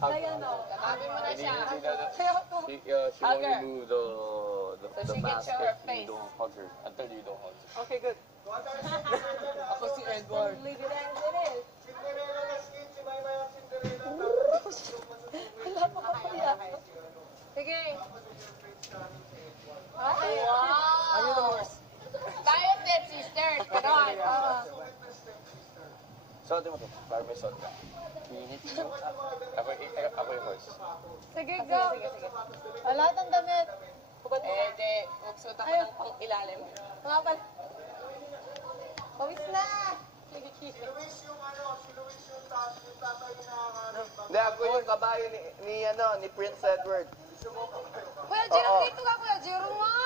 Ayan o. Katabi mo na siya. She won't remove the So she can mask show her if face. you don't hug her. Until you don't hug her. Okay, good. Ako si Edward. Leave it as it is. Wala pa ka kaya. Sige. Ay, Wow! Are you the horse? Tayo din, sisters. Ganon. Suotin mo to. Para may suot ka. Minutes mo. Ako yung horse. sige, go. Lahat ng damit. Eh, di. Magsuot ako ng pang ilalim. Mga pala. Pawis na. Hindi, ako yung kabayo ni Prince Edward. Kuya Jerome, dito ka, Kuya Jerome, ha?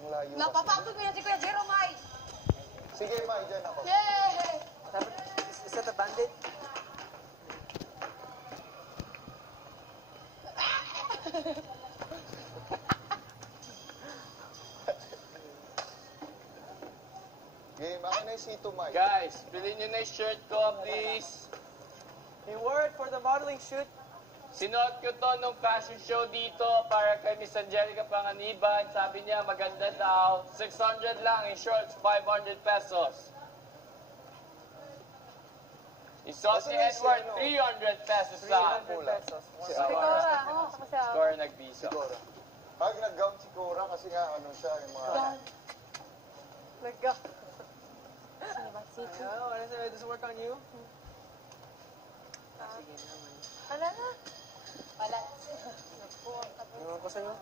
Ang layo. Napapagod mo yan si Kuya Jerome, ay. Sige, Mai, dyan ako. Yay! Is that a bandit? Game, akin na yung sito, Mai. Guys, bilhin nyo na yung shirt ko, please. A word for the modeling shoot. Sinuot ko to nung fashion show dito para kay Miss Angelica Panganiban. Sabi niya, maganda daw. 600 lang. In shorts, 500 pesos. Isuot ni Edward, 300 pesos lang. 300 pesos. Si Si Cora, oo, kasi ako. Score nagbiso. Si Cora. Pag nag-gown si Cora, kasi nga, ano siya, yung mga... Nagka. No, does it work on you? Sige naman. Wala na. Wala. Iwan ko sa'yo.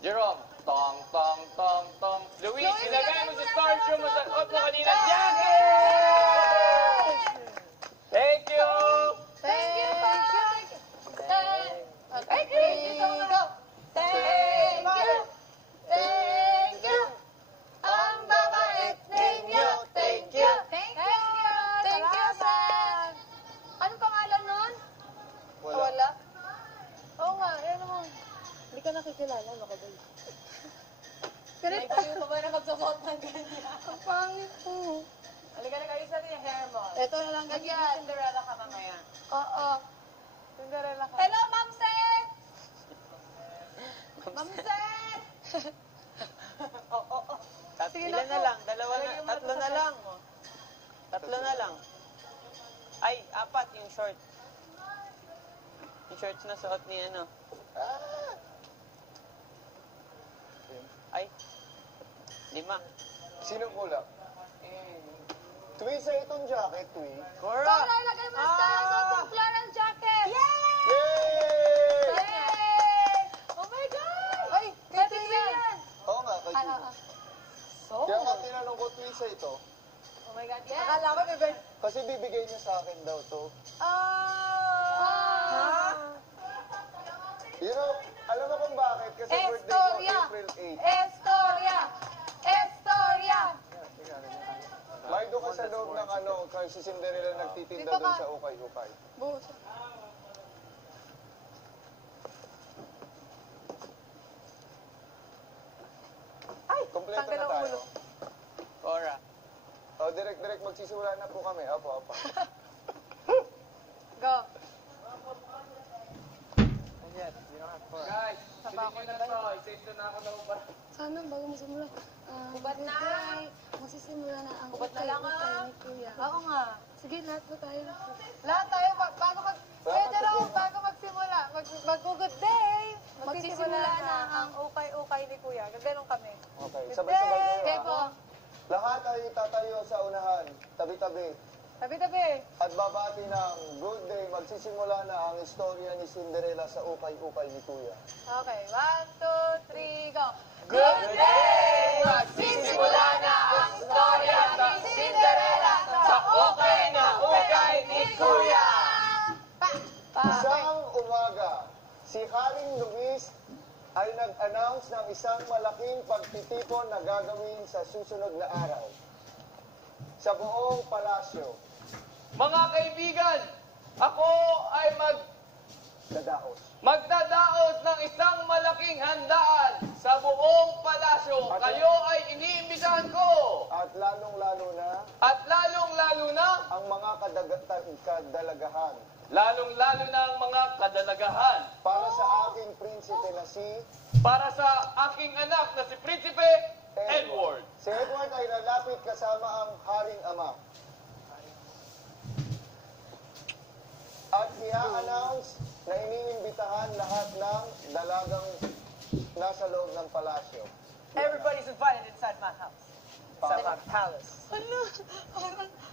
Jerome, tong, tong, tong, tong. Luis, ilagay mo sa storage room mo sa mo kanina. Jacket! Thank you! Thank you, thank you. Thank you. Go. Thank you. Thank you. Ang babait ninyo. Thank you. Thank you. Thank you, sir. Ano pangalan nun? Wala. Oo nga, yan naman. Hindi ka nakikilala, baka ba? May kayo pa ba na magsuot ng ganyan? Ang pangit po. Halika na kayo sa yung hair mo. Ito na lang Magiging ganyan. Cinderella ka mamaya. Oo. Cinderella ka. Hello, Ma'am Seth! Ma'am Seth! Sige Ilan na na po. lang? Dalawa na? Tatlo na lang. Tatlo na lang. Ay, apat yung short. Yung shorts na suot ni ano. Ay, 5. Sino kulang? Twi, sa itong jacket, Twi. Cora! Cora, ilagay mo sa sa floral jacket. Yay! Yay! Oh my God! Ay, kay yan. Oo nga, kay Twi. So? Kaya nga tinanong ko, Twi, sa ito. Oh my God, yeah. Akala ko, bebe. Kasi bibigay niya sa akin daw to. You know, alam mo kung bakit? Kasi birthday ko Estoria. April 8. Estoria! Estoria! May doon ka sa loob ng ano, kay si Cinderella nagtitinda Dito doon ka. sa ukay-ukay. Buhos. Ay, Kompleto tanggal na ang tayo. ulo. Cora. O, direct magsisimula na po kami. Apo. Go. Yes, you don't have Cora. Guys, bilhin nyo na to. Isa-isa na ako na ubad. Sana bago masimula. Ubad na. Magsisimula na ang Ubad na lang, ah. ni Kuya. Oo nga. Sige, lahat po tayo. Lahat tayo, bago magsimula, mag-good day. Magsisimula na ang ukay-ukay ni Kuya. Gaganon kami. Okay, Good sabay-sabay day. kayo. Okay ah. po. Lahat ay tatayo sa unahan, tabi-tabi. Tabi-tabi. At babati ng good day, magsisimula na ang istorya ni Cinderella sa ukay-ukay ni Kuya. Okay, 1, 2, 3, go. Good day! Magsisimula na ang istorya ni Cinderella sa ukay na ukay ni Kuya! Isang umaga, si Haring Luis ay nag-announce ng isang malaking pagtitipon na gagawin sa susunod na araw. Sa buong palasyo, Mga kaibigan, ako ay dadaos. magdadaos ng isang malaking handaan sa buong palasyo. Kayo ay iniimbitahan ko. At lalong-lalo na At lalong-lalo na ang mga kadalagahan lalong-lalo na ang mga kadalagahan, para sa aking prinsipe na si para sa aking anak na si Prinsipe Edward. Si Edward ay lalapit kasama ang Haring Ama. At i-announce na iniimbitahan lahat ng dalagang nasa loob ng palasyo. Everybody's invited inside my house. Inside my palace.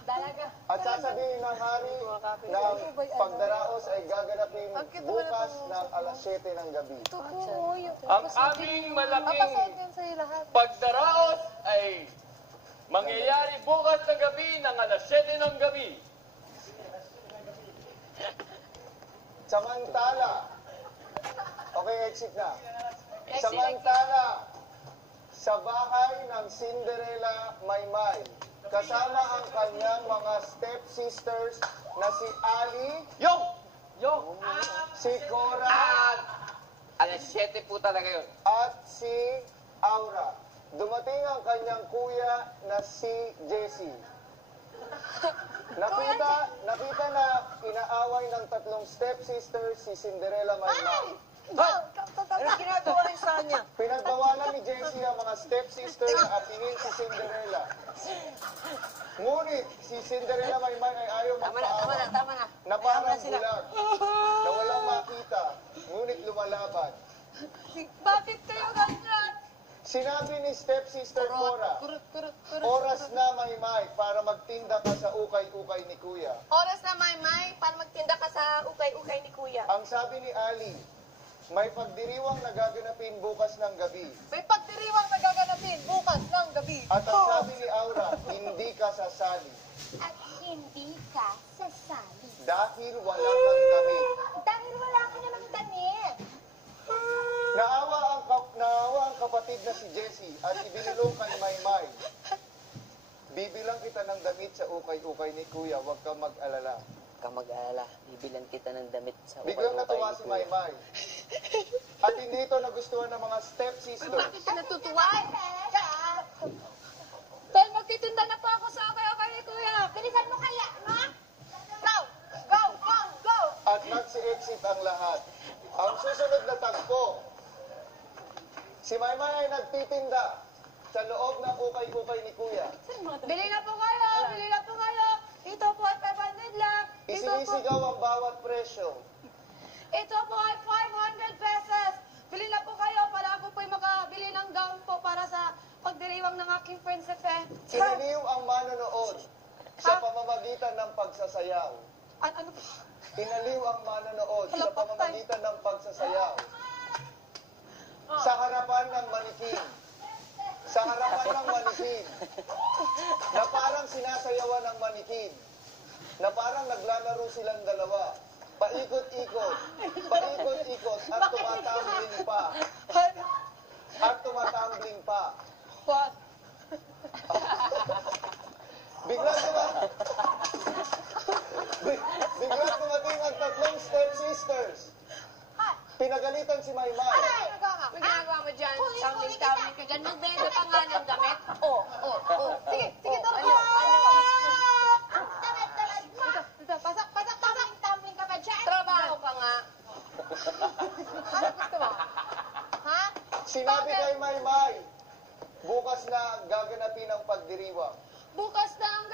Dalaga. At sasabihin ng hari na ang pagdaraos ay gaganapin bukas ng alas 7 ng gabi. Ito po, Ang aming malaking Papasuot yan sa'yo lahat. pagdaraos ay mangyayari bukas ng gabi ng alas 7 ng gabi. Samantala, okay, exit na. Samantala, sa bahay ng Cinderella Maymay, kasama ang kanyang mga stepsisters na si Ali, si Cora, Alas 7 po talaga yun. at si Aura. Dumating ang kanyang kuya na si Jessie. Nakita na inaaway ng tatlong stepsisters si Cinderella Maymay. Ano ginagawa niyo sa kanya? Pinagbawalan ni Jessie ang mga stepsisters na apingin si Cinderella. Ngunit si Cinderella Maymay ay ayaw magpaawa Tama na. na parang bulag, na walang makita, ngunit lumalaban. Bakit kayo ganyan? Sinabi ni stepsister Cora, Kurut. oras na Maymay para magtinda ka sa ukay-ukay ni Kuya. Oras na, Maymay, para magtinda ka sa ukay-ukay ni Kuya. Ang sabi ni Ali, may pagdiriwang nagaganapin bukas ng gabi. May pagdiriwang nagaganapin bukas ng gabi. At ang sabi ni Aura, hindi ka sasali At hindi ka sasali. dahil wala kang damit. Dahil wala ka namang damit. Naawa ang kapatid na si Jessie at ibinulong kay Maymay. Bibilang kita ng damit sa ukay-ukay ni Kuya, huwag kang mag-alala. Huwag kang mag-alala. Bibilan kita ng damit sa Biglang natuwa si Maymay. At hindi ito nagustuhan ng mga stepsisters. Bakit ka natutuwa? Tol, magtitinda na pa ako sa akay-akay ni Kuya. Bilisan mo kaya, no? Go! At nagsi-exit ang lahat. Ang susunod na tagpo, si Maymay ay nagtitinda sa loob ng ukay-ukay ni Kuya. Bili na po kayo. Ito po ay 500 lang. Isinisigaw ang bawat presyo. Ito po ay 500 pesos. Bili na po kayo para ako po'y makabili ng gown po para sa pagdiriwang ng aking princess eh. Inaliw ang manonood sa pamamagitan ng pagsasayaw. Ano po? Inaliw ang manonood sa pamamagitan ng pagsasayaw. Sa harapan ng manikin. Sa harapan ng manikin. Na parang sinasayawan ng manikin. Na parang naglalaro silang dalawa. Paikot-ikot. Paikot-ikot. At tumatambling pa. At tumatambling pa. What? Biglang dumating ang tatlong stepsisters. Pinagalitan si Maymay. May ginagawa mo dyan. Tumbling ka dyan. Magbenta pa nga ng damit. Sige, Torko. Tumbling ka pa dyan. Trabaho ka nga. Ano gusto mo? Ha? Sinabi kay Maymay, bukas na gaganapin ang pagdiriwang. Bukas na ang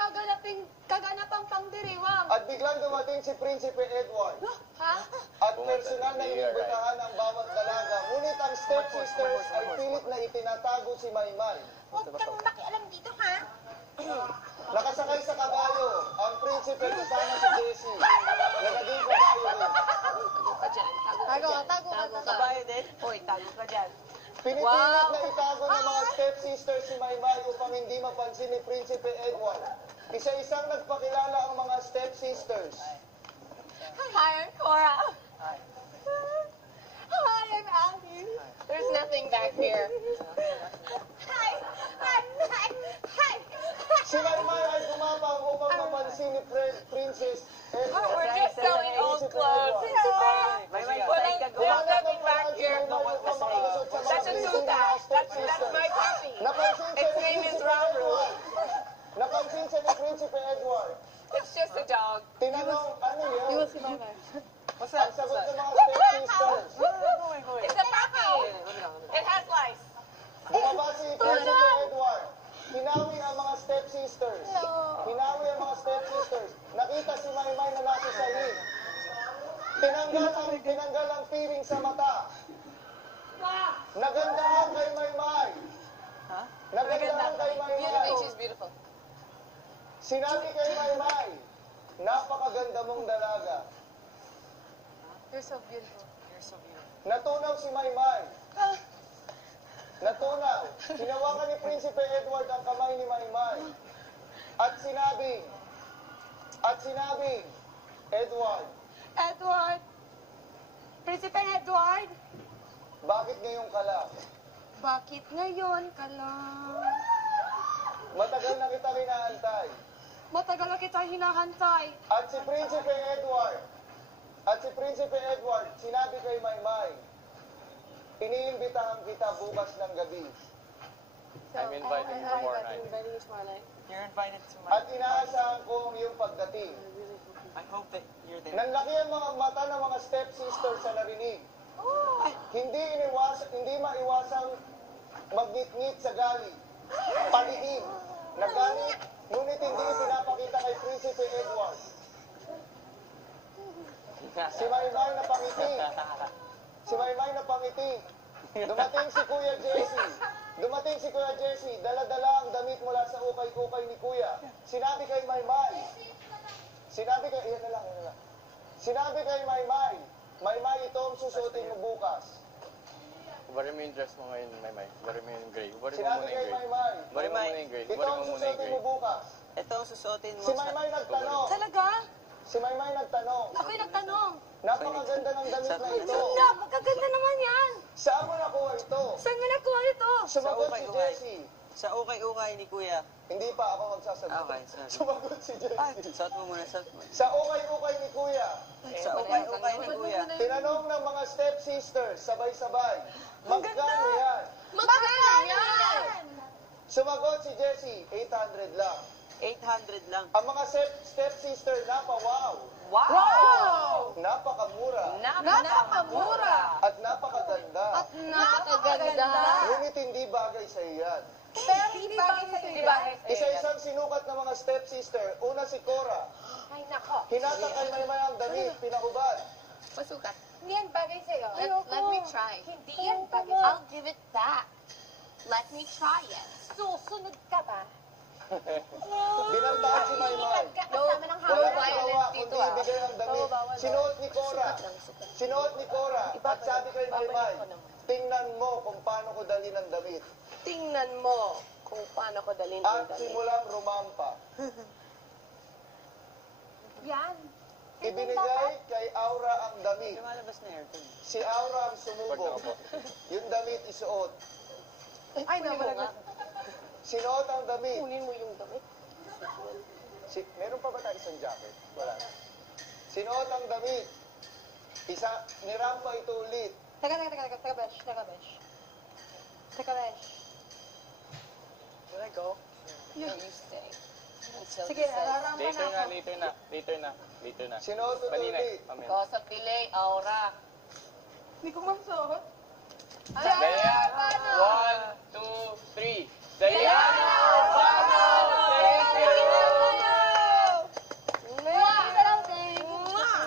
kaganapang pangdiriwang. At biglang dumating si Prinsipe Edward. Ha? At personal na inibitahan ang bawat dalaga. Ngunit ang stepsisters ay pilit na itinatago si Maymay. Huwag kang makialam dito, ha? Nakasakay sa kabayo ang prinsipe kasama si Jessie na naging kabayo rin. Tago ka. Kabayo din? Hoy, tago ka dyan. Pinipilit na itago ng mga stepsisters si Maymay upang hindi mapansin ni Prinsipe Edward. Isa-isang nagpakilala ang mga stepsisters. Hi, I'm Cora. Hi. Hi, I'm Abby. There's nothing back here. Hi! Si Maymay ay gumapang upang mapansin ni Princess Edward. We're just selling old clothes. May There's nothing back here. That's a tuta. That's my puppy. Napansin siya Its ni name is Prinsipe Robert. Edward. Napansin siya ni Prinsipe Edward. It's just a dog. dog. Tinanong, ano yun? He was si Mama. What's Ang that? sagot What's ng that? mga stepsisters. Go away. It's a puppy. Let me know. It has lice. Bumaba si Prinsipe Edward. Hinawi ang mga stepsisters. Hinawi ang mga stepsisters. Nakita si Maymay na nasa sahig. Tinanggal ang piring sa mata. Nagandahan kay Maymay. Ha? Nagandahan kay Maymay. She's beautiful. Sinabi kay Maymay, napakaganda mong dalaga. You're so beautiful. You're so beautiful. Natunaw si Maymay. Natunaw. Hinawakan ni Prinsipe Edward ang kamay ni Maymay. At sinabing, Edward, Edward. Prinsipe Edward. bakit ngayon ka lang? Bakit ngayon ka lang? Matagal na kita inaantay. Matagal na kita hinahantay. At si Prinsipe Edward, sinabi kay Maymay, iniimbitahan kita bukas ng gabi. I'm inviting you tomorrow night. You're invited to At my... inaasahan ko ang iyong pagdating. I hope that you're there. Nanlaki ang mga mata ng mga stepsisters sa narinig. Hindi maiwasang magngit-ngit sa galit. Palihim. Nagalit, ngunit hindi pinapakita kay Prinsipe Edward. Si Maymay na pangiti. Dumating si Kuya Jesse. Dala-dala ang damit mula sa ukay-ukay ni Kuya. Sinabi kay Maymay, Maymay, ito ang susuotin mo bukas. Bari mo yung dress mo ngayon, Maymay. Bari mo yung gray. Bari mo Sinabi muna kay yung gray. Maymay, Bari mo muna yung gray. ito Bari ang mo muna yung susuotin gray. mo bukas. Ito ang susuotin mo Si Maymay nagtanong. Talaga? Si Maymay nagtanong. Ako'y nagtanong. Napakaganda ng damit na ito. Napakaganda naman yan. Saan mo nakuha ito? Saan nga nakuha ito? Sumagot si ukay-ukay. Jessie. Sa ukay-ukay ni Kuya. Hindi pa ako magsasagot. Okay, sorry. Sumagot si Jessie. Suot mo muna, suot mo. Sa ukay-ukay ni Kuya. Sa ukay-ukay ni Kuya. Tinanong ng mga stepsisters, sabay-sabay, magkano yan? Magkano yan? Sumagot si Jessie, 800 lang. 800 lang. Ang mga stepsister, napawaw, Wow! napakamura, Napakamura! at napakaganda. Napakaganda! Ngunit hindi bagay sa yan. Pero hindi bagay sa'yo. Hindi bagay sa'yo. Isa-isang sinukat ng mga stepsister. Una si Cora. Ay, nako. Hinatang kay Maymay ang damit, pinahubad. Pasukat. Hindi yan bagay sa'yo. Let me try. Hindi yan bagay sa'yo. I'll give it back. Let me try it. Susunod ka ba? Binantaan si Maymay. Kasama ng Wala hawak. nang gawa kundi ibigay ang damit. Sinuot ni Cora. At sabi kay Maymay, tingnan mo kung paano ko dalhin ang damit. Tingnan mo kung paano ko dalhin At simulang rumampa. Yan. Ibinigay kay Aura ang damit. Lumalabas na aircon. Si Aura ang sumubok. Yung damit isuot. Ay, nawala. Sinuot ang damit. Kunin mo yung damit. Meron pa ba tayo isang jacket? Wala. Sinuot ang damit. Nirampa ito ulit. Teka, besh. Should I go? You stay. Sige, ararampa Later na. Sinuot ito Kanina, ulit. mamaya. Cause of delay, Aura. Hindi ko mamsuot. Dayan! 1, 2, 3. Dayan Urbano! Thank you!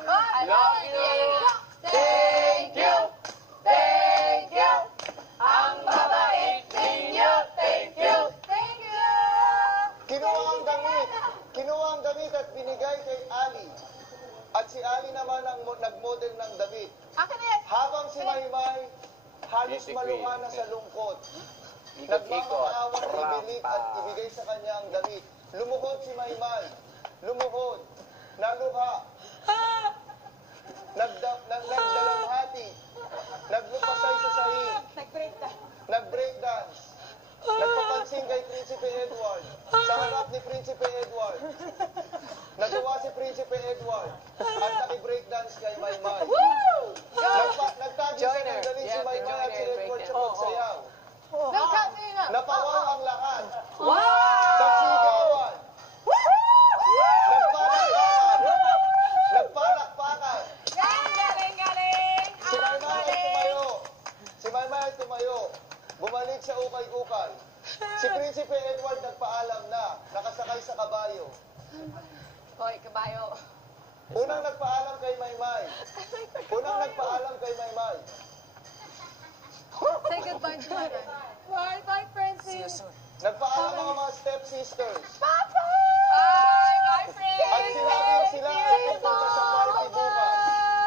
I love you! Thank you! Thank you! Ang babait ninyo! Thank you! Kinuha ang damit at binigay kay Ali. At si Ali naman ang nag-model ng damit. Habang si Maymay halos maluha na sa lungkot. Nagmamakaawa na ibilit at ibigay sa kanya ang damit. Lumuhod si Maymay. Lumuhod. Naluha. Nagdalamhati. Naglupasay sa sahig. Nag-breakdance. Nagpapansin kay Prinsipe Edward. Sa harap ni Prinsipe Edward. Nagawa si Prinsipe Edward. At naki-breakdance kay Maymay. Nagtagis sa nagdalin si Maymay at si Edward sa pagsayaw. Napawaw ang lahat. Sa sigawan. Nagpalakpakan. Hoy, kabayo. Unang nagpaalam kay Maymay. Unang nagpaalam kay Maymay. Say goodbye to mother. Bye, bye, Francis. Nagpaalam ang mga stepsisters. Papa! Bye, bye, friends. At sinabi sila ay pupunta sa party bukas.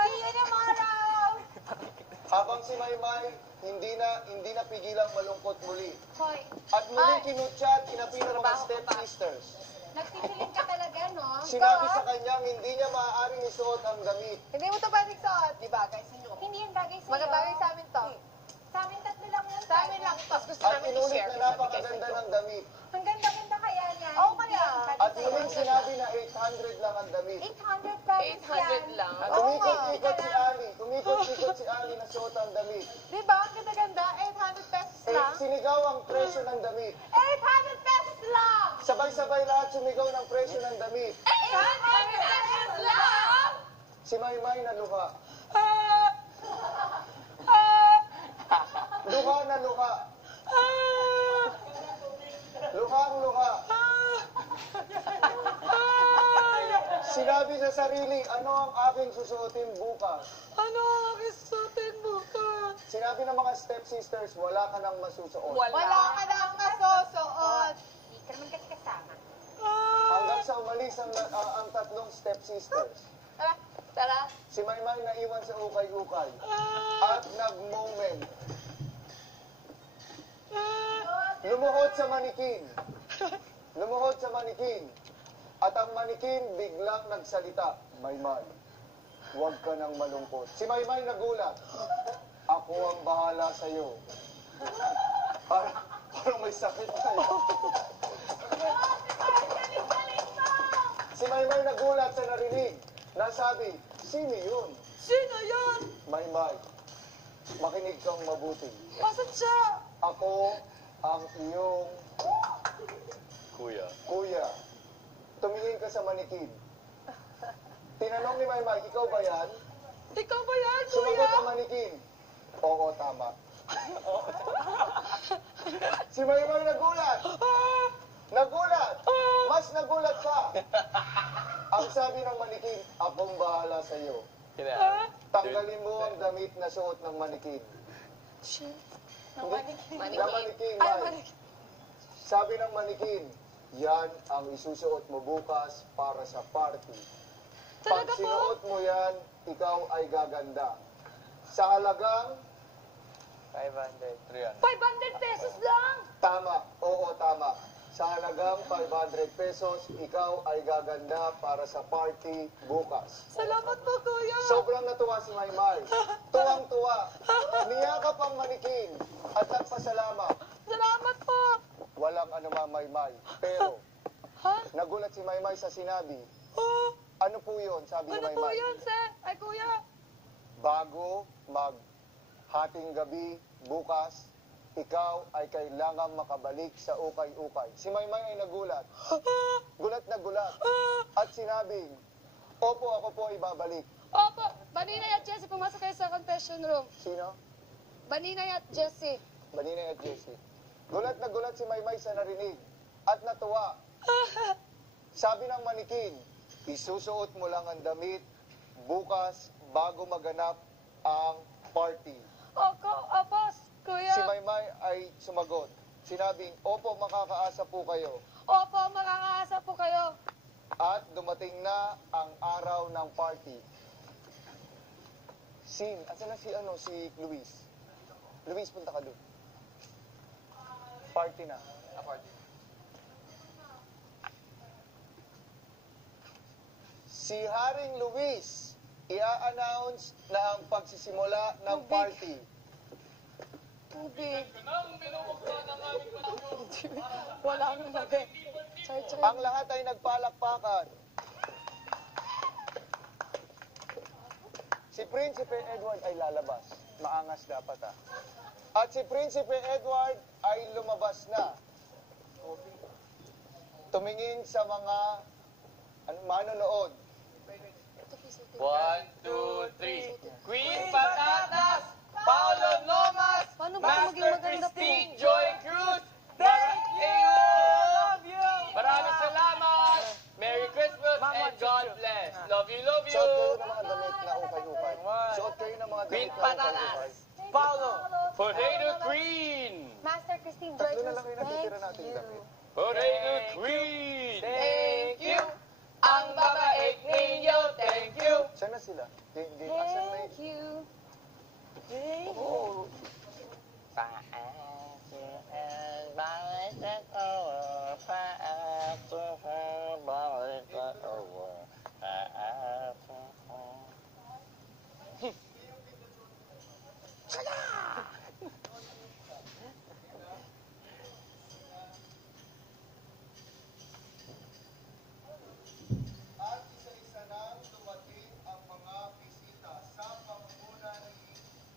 See you tomorrow! Habang si Maymay, hindi na pigilang malungkot muli. Hoy, At muling kinutya at kinapin ng mga stepsisters. nagsisilin ka talaga, no? Sinabi sa kanyang hindi niya maaaring isuot ang damit. Hindi mo to pwedeng suot. Di ba, guys? Hindi yan bagay sa'yo. Magabagay sa amin to. Sa amin tatlo lang yan. Sa amin lang to. Gusto At namin inulit i-share. na napakaganda ng damit. Ang ganda-ganda kaya niyan. Oo, kaya. At muling sinabi na 800 lang ang damit. 800 pesos 800 lang. Tumikot-ikot si Ali. Tumikot-ikot si Ali na suot ang damit. Di ba? Ang ganda-ganda. 800 pesos lang. Sinigaw ang presyo ng damit. 800 pesos lang! Sabay-sabay lahat sumigaw ng presyo ng damit. 800 pesos lang! Si Maymay na luha. Luha na luha. Luhang luha. Sinabi sa sarili, ano ang aking susuotin bukas? Ano ang aking suotin bukas? Sinabi ng mga stepsisters, wala ka nang masusuot. Wala ka nang masusuot. Hindi ka naman kasi kasama. Hanggang sa umalis ang tatlong stepsisters. Tara. Si Maymay naiwan sa ukay-ukay. At nag-moment. Lumuhod sa manikin. Lumuhod sa manikin. At ang manikin biglang nagsalita. Maymay, huwag ka nang malungkot. Si Maymay nagulat. Ako ang bahala sa'yo. Parang may sakit tayo. Si Maymay nagulat sa narinig. Nasabi, sino yun? Sino yun? Maymay, makinig kang mabuti. Asan siya? Ako ang iyong kuya. Tumingin ka sa manikin. Tinanong ni Maymay, ikaw ba yan? Ikaw ba yan, Sumagot ang manikin. Oo, tama. Si Maymay nagulat. Nagulat! Mas nagulat pa! Ang sabi ng manikin, akong bahala sa iyo. Tanggalin mo ang damit na suot ng manikin. Na manikin, May. Sabi ng manikin, yan ang isusuot mo bukas para sa party. Pag sinuot mo yan, ikaw ay gaganda. Sa halagang 500. 500 pesos lang! tama, oo tama. Sa halagang 500 pesos, ikaw ay gaganda para sa party bukas. Salamat po, kuya. Sobrang natuwa si Maymay. Tuwang-tuwa. Niyakap ang manikin at nagpasalamat. Salamat po. Walang anumang Maymay. Pero, nagulat si Maymay sa sinabi. Ano po yun? Sabi ni Ano po Maymay. yun, sir? Ay, kuya. Bago hating gabi bukas, ikaw ay kailangang makabalik sa ukay-ukay. Si Maymay ay nagulat. Gulat na gulat. At sinabing, opo, ako po ay babalik. Opo, Baninay at Jessie, pumasok kayo sa confession room. Sino? Baninay at Jessie. Baninay at Jessie. Gulat na gulat si Maymay sa narinig. At natuwa. Sabi ng manikin, isusuot mo lang ang damit bukas bago maganap ang party. Opo, kuya. Si Maymay ay sumagot. Sinabing, opo, makakaasa po kayo. Opo, makakaasa po kayo. At dumating na ang araw ng party. Asan na si Luis? Luis, punta ka doon. Party na. Si Haring Luis, i-announce na ang pagsisimula ng party. Tubig. Wala nang nabi. Ang lahat ay nagpalakpakan. Si Prinsipe Edward ay lalabas. Maangas dapat At si Prinsipe Edward ay lumabas na. Tumingin sa mga manonood. 1, 2, 3. Queen Patatas, Paolo Nomas, Paano ba maging Master maganda po? Christine Joy Cruz, Thank you! Maraming salamat! Merry Christmas and God you, love you. Suot kayo ng mga damit na ukay-ukay. Suot kayo ng mga Queen damit na ukay-ukay. Patatas. Paulo. Potato Queen. Master Christine Tatlo George, na lang kayo natitira thank nating you. damit. Potato Queen. Thank you. Ang babait ninyo, thank you. Saan na sila? Asan na Thank you. Oo. At isa-isa nang dumating ang mga bisita sa pamumuno ni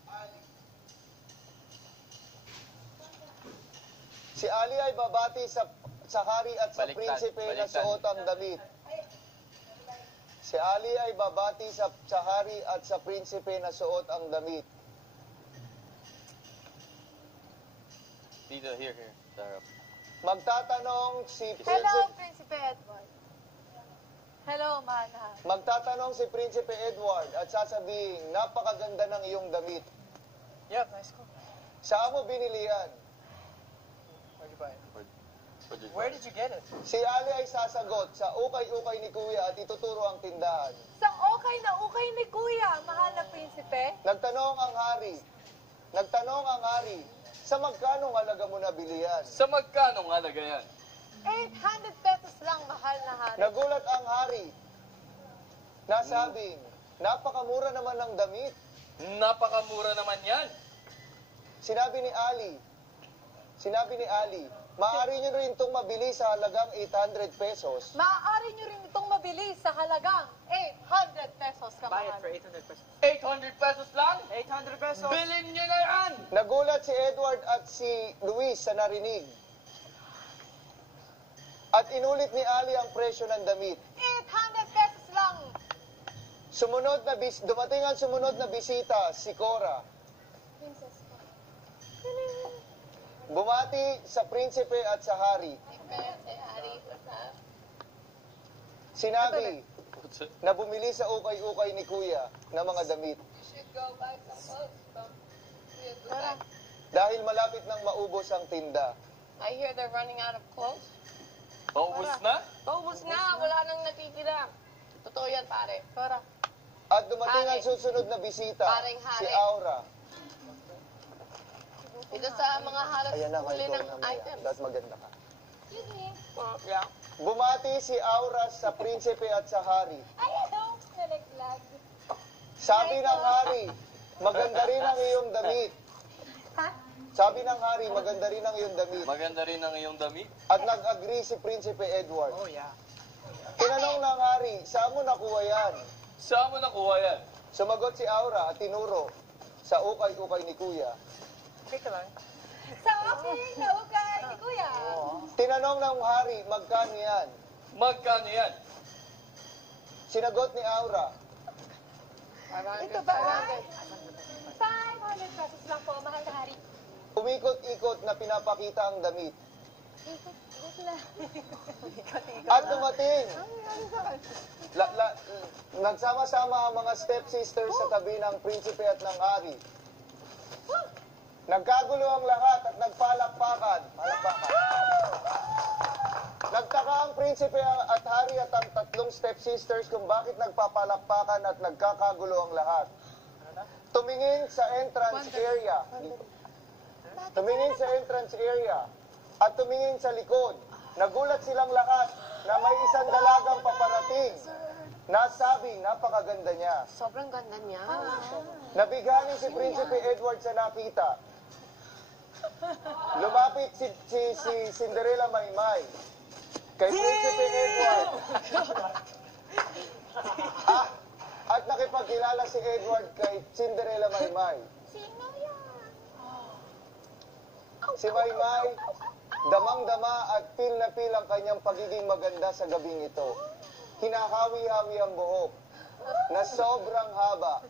Ali. Si Ali ay babati sa hari at sa Baliktad, prinsipe na baliktad. suot ang damit. Si Ali ay babati sa hari at sa prinsipe na suot ang damit. Dito, here. Sarap. Magtatanong si Hello, Prinsipe Edward. Hello, Mana. Magtatanong si Prinsipe Edward at sasabihin, napakaganda ng iyong damit. Yeah, nice ko. Saan mo binili yan? Where'd you buy it? Where did you get it? Si Ali ay sasagot sa ukay-ukay ni Kuya at ituturo ang tindahan. Sa okay na okay ni Kuya, mahal na Prinsipe. Nagtanong ang hari, sa magkano halaga mo nabili yan? Sa magkano nga halaga yan? 800 pesos lang, mahal na hari. Nagulat ang hari. Nasabing, napakamura naman ng damit. Napakamura naman yan. Sinabi ni Ali, maaari nyo rin itong mabili sa halagang 800 pesos. Maaari nyo rin itong mabili sa halagang 800 pesos Buy it kamahal. for 800 pesos. 800 pesos lang? 800 pesos. Bilhin nyo na yan. Nagulat si Edward at si Luis sa narinig. At inulit ni Ali ang presyo ng damit. 800 pesos lang. Dumating ang sumunod na bisita, si Cora. Princess ko. Bumati sa prinsipe at sa hari. Sinabi na bumili sa ukay-ukay ni Kuya ng mga damit. Dahil malapit nang maubos ang tinda. I hear they're running out of clothes. Paubos na? Paubos na, wala nang natitira. Totoo yan, pare. Para. At dumating ang Hari. susunod na bisita, Paring si hari. Aura. Ito sa mga halos Ayan na, huli may ng na maya. items. Dapat maganda ka. Excuse me. Yeah. Bumati si Aura sa prinsipe at sa hari. Ay, hello. Nalaglag. Sabi ng hari, maganda rin ang iyong damit. Ha? Sabi ng hari, maganda rin ang iyong damit. Maganda rin ang iyong damit. At nag-agree si Prinsipe Edward. Oh, yeah. Tinanong ng hari, saan mo nakuha yan? Saan mo nakuha yan? Sumagot si Aura at tinuro sa ukay-ukay ni Kuya. Take lang. Sa akin, na ukay ni Kuya. Tinanong ng hari, magkano yan? Magkano yan? Sinagot ni Aura, Ito ba? 500 pesos lang po, mahal na hari. umikot-ikot na pinapakita ang damit. Ikot lang. At dumating. Nagsama-sama ang mga stepsisters sa tabi ng prinsipe at ng hari. Nagkagulo ang lahat at nagpalakpakan. Nagtaka ang prinsipe at hari at ang tatlong stepsisters kung bakit nagpapalakpakan at nagkakagulo ang lahat. Tumingin sa entrance area. At tumingin sa likod. Nagulat silang lahat na may isang dalagang paparating. Nasabing napakaganda niya. Sobrang ganda niya. Nabigani si Prinsipe Edward sa nakita. Lumapit si Cinderella Maymay kay Prinsipe Edward. At nakipagkilala si Edward kay Cinderella Maymay. Sino yan? Si Maymay, damang-dama at feel na feel ang kanyang pagiging maganda sa gabing ito. Hinahawi-hawi ang buhok na sobrang haba.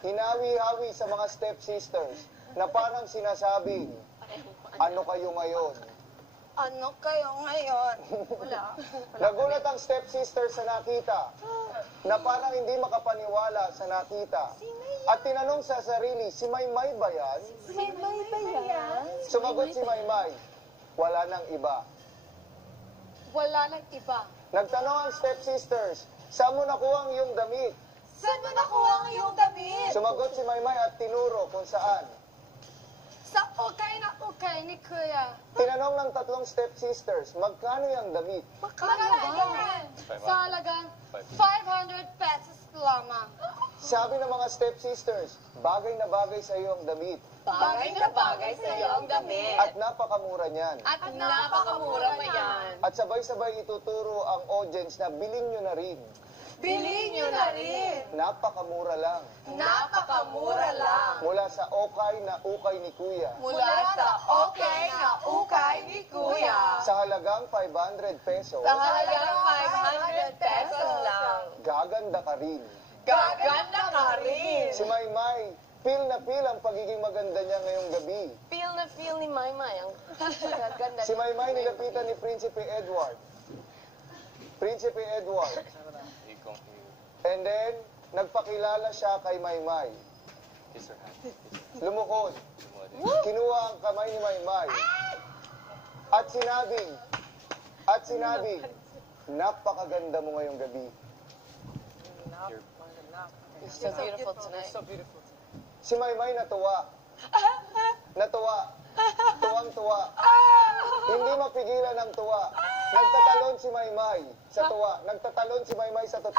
Hinawi-hawi sa mga stepsisters na parang sinasabing, ano kayo ngayon? Ano kayo ngayon? Wala. Nagulat ang stepsisters sa nakita. na parang hindi makapaniwala sa nakita. At tinanong sa sarili, si Maymay ba yan? May ba yan? Sumagot si Maymay, wala nang iba. Wala nang iba. Nagtanong ang stepsisters, saan mo nakuha ang iyong damit? Saan mo nakuha ang iyong damit? Sumagot si Maymay at tinuro kung saan. Sa ukay ni Kuya. Tinanong ng tatlong stepsisters, magkano yung damit? Magkano yan? Sa halagang 500 pesos lamang. Sabi ng mga stepsisters, bagay na bagay sa iyo ang damit. Bagay na bagay sa iyo ang damit. At napakamura niyan. At napakamura pa yan. At sabay-sabay ituturo ang audience na bilhin nyo na rin. Bilhin nyo na rin. Napakamura lang. Napakamura lang. Mula sa okay na ukay ni Kuya. Mula sa okay na ukay ni Kuya. Sa halagang 500 pesos, Sa halagang 500 pesos lang. gaganda ka rin. Gaganda ka rin. Si Maymay, feel na feel ang pagiging maganda niya ngayong gabi. Feel na feel ni Maymay ang gaganda. Si Maymay nilapitan ni Prinsipe Edward. Prinsipe Edward. And then, nagpakilala siya kay Maymay. Lumukod. Kinuha ang kamay ni Maymay. At sinabing, napakaganda mo ngayong gabi. It's so beautiful tonight. Si Maymay natuwa. Tuwang-tuwa. Hindi mapigilan ang tuwa. Nagtatalon si Maymay sa tuwa. Nagtatalon si Maymay sa tuwa.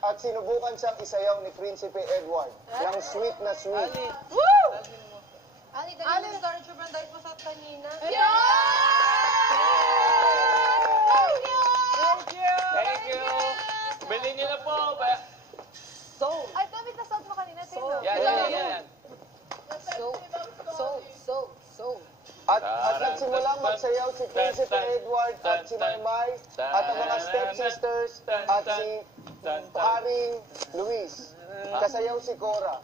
At sinubukan siyang isayaw ni Prinsipe Edward ng sweet na sweet. Ali, dali mo storage yung branday po sa kanina. Thank you! Bilhin niyo na po! Ay, damit na suot mo kanina, Tino. Yan. At nagsimulang magsayaw si Prinsipe Edward at si Maymay at ang mga stepsisters at si Haring Luis. Kasayaw si Cora.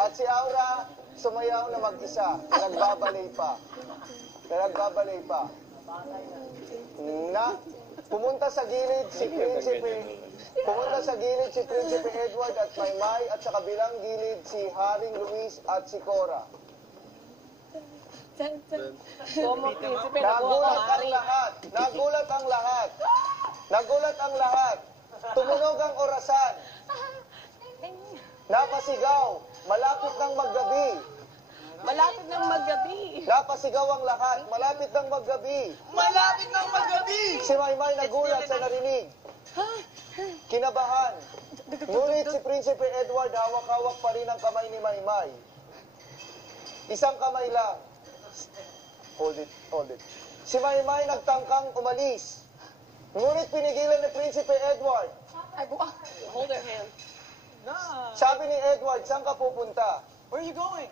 At si Aura sumayaw na mag-isa. Nagbabalay pa. Na pumunta sa gilid si Prinsipe Edward at Maymay at sa kabilang gilid si Haring Luis at si Cora. Nagulat ang lahat. Tumunog ang orasan. Napasigaw. Malapit ng maggabi. Napasigaw ang lahat. Malapit ng maggabi. Si Maymay nagulat sa narinig. Kinabahan. Ngunit si Prinsipe Edward hawak-hawak pa rin ang kamay ni Maymay. Isang kamay lang. Hold it. Si Maymay nagtangkang umalis. Ngunit pinigilan ni Prinsipe Edward. Hold her hand. Sabi ni Edward, saan ka pupunta? Where are you going?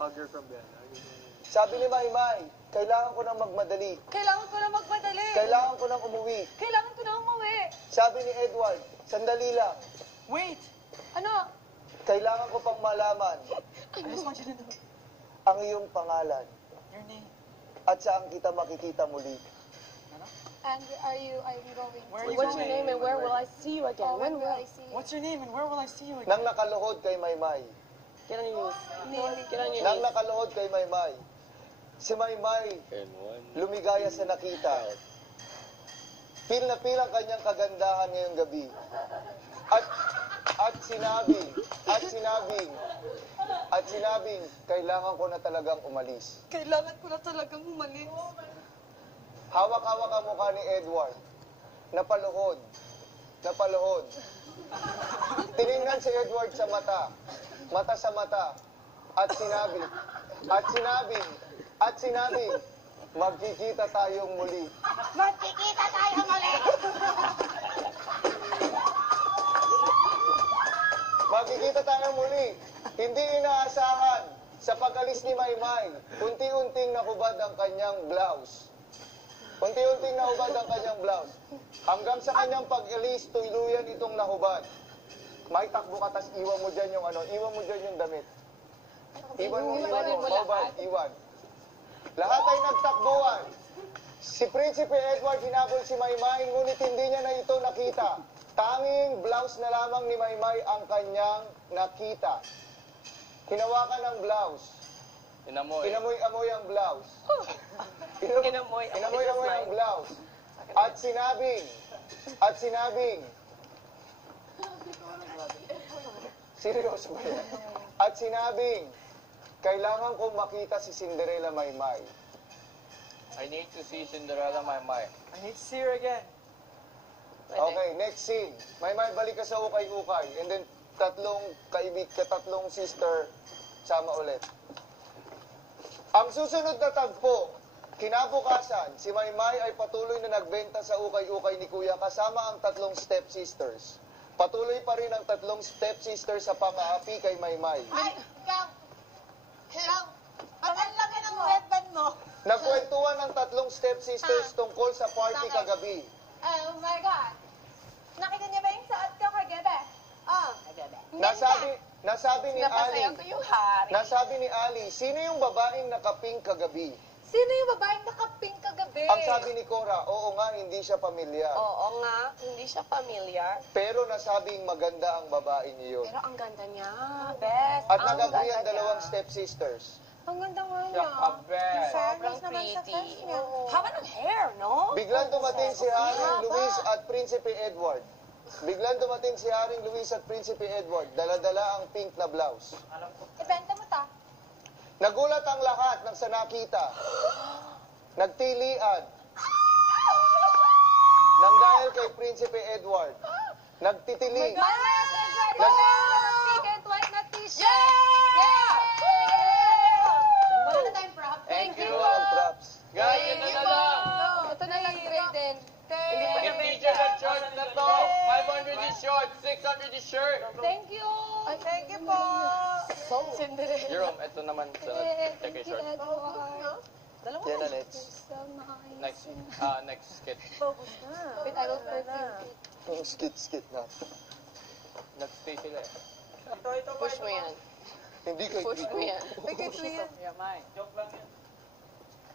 Sabi ni Maymay, kailangan ko nang magmadali. Kailangan ko na magmadali. Kailangan ko nang umuwi. Kailangan ko na umuwi. Sabi ni Edward, sandali lang. Wait! Ano? Kailangan ko pang malaman I just want you to know ang iyong pangalan your name. at saan kita makikita muli. And I'm going. Where are you What's your going? name and where will I see you again? When will I see you? What's your name and where will I see you again? Nang nakaluhod kay Maymay. Get on your knees. Get on your Nang knees. nakaluhod kay Maymay. Si Maymay, lumigaya sa nakita. Feel na feel ang kanyang kagandahan ngayong gabi. At sinabing, kailangan ko na talagang umalis. Kailangan ko na talagang umalis. Hawak-hawak ang mukha ni Edward. Napaluhod. Tiningnan si Edward sa mata sa mata, at sinabing, magkikita tayong muli. Magkikita tayong muli. Hindi inaasahan. Sa pag-alis ni Maymay, unti-unting nahubad ang kanyang blouse. Hanggang sa kanyang pag-alis, tuluyan itong nahubad. May takbo ka, tas iwan mo dyan yung damit. Iwan mo, Iwanin mo lahat. Iwan. Lahat ay nagtakbuhan. Si Prinsipe Edward hinabol si Maymay, ngunit hindi niya na ito nakita. Tanging blouse na lamang ni Maymay ang kanyang nakita. Hinawakan ang blouse. Inamoy. Inamoy-amoy ang blouse. Inamoy Inamoy-amoy ang blouse. At sinabing, seryoso ba yan? At sinabing, kailangan kong makita si Cinderella Maymay. I need to see Cinderella Maymay. I need to see her again. Okay, next scene. Maymay, balik ka sa ukay-ukay. And then, tatlong sister, sama ulit. Ang susunod na tagpo, kinabukasan, si Maymay ay patuloy na nagbenta sa ukay-ukay ni Kuya kasama ang tatlong stepsisters. Patuloy pa rin ang tatlong stepsisters sa pang-aapi kay Maymay. Ay, Kang, ba't ang laki ng weapon mo? Nagkwentuhan ng tatlong stepsisters tungkol sa party kagabi. Oh my God. Nakita niya ba yung suot ko kagabi? Oh. Nasabi ni Ali, Napasayaw ko yung hari. nasabi ni Ali, sino yung babaeng nakapink kagabi? Sino yung babaeng naka-pink kagabi? Ang sabi ni Cora, oo nga, hindi siya pamilyar. Oo nga, hindi siya familiar. Pero nasabing maganda ang babaeng iyon. Pero ang ganda niya, best. At ang nag-agree ang ganda dalawang niya. stepsisters. Ang ganda nga Siya niya. kabel. Sobrang naman sa pretty. face niya. Haba ng hair, no? Biglang dumating si Haring Luis at Prinsipe Edward. Biglang dumating si Haring Luis at Prinsipe Edward. Dala-dala ang pink na blouse. Ibenta mo ta. Nagulat ang lahat nang sa nakita. Nagtilian. Nang dahil kay Prinsipe Edward. Nagtitiling. Pink and white na t-shirt. Wala na tayong prop. Thank you. Ang props. Guys, yun na lang. Ito na lang, Graydon. If teacher got short na to, 500 is short, 600 is shirt. Thank you. Thank you po. Cinderella. Jerome, ito naman sa check your short. Yan na next. Next skit. Wait, I will perfect. Yung skit na. Nag-stay sila eh. Push mo yan. Hindi kay Push mo yan. May kay Twin.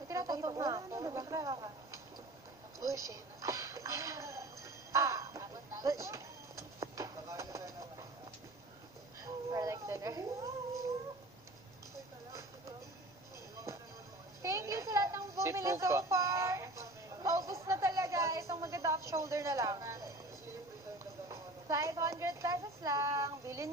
Tinatapos na ako. Push it. For like dinner. Thank you sa lahat ng bumili Si so Puka. far. Paubos na talaga. Itong mag-off shoulder na lang. 500 pesos lang. Bilhin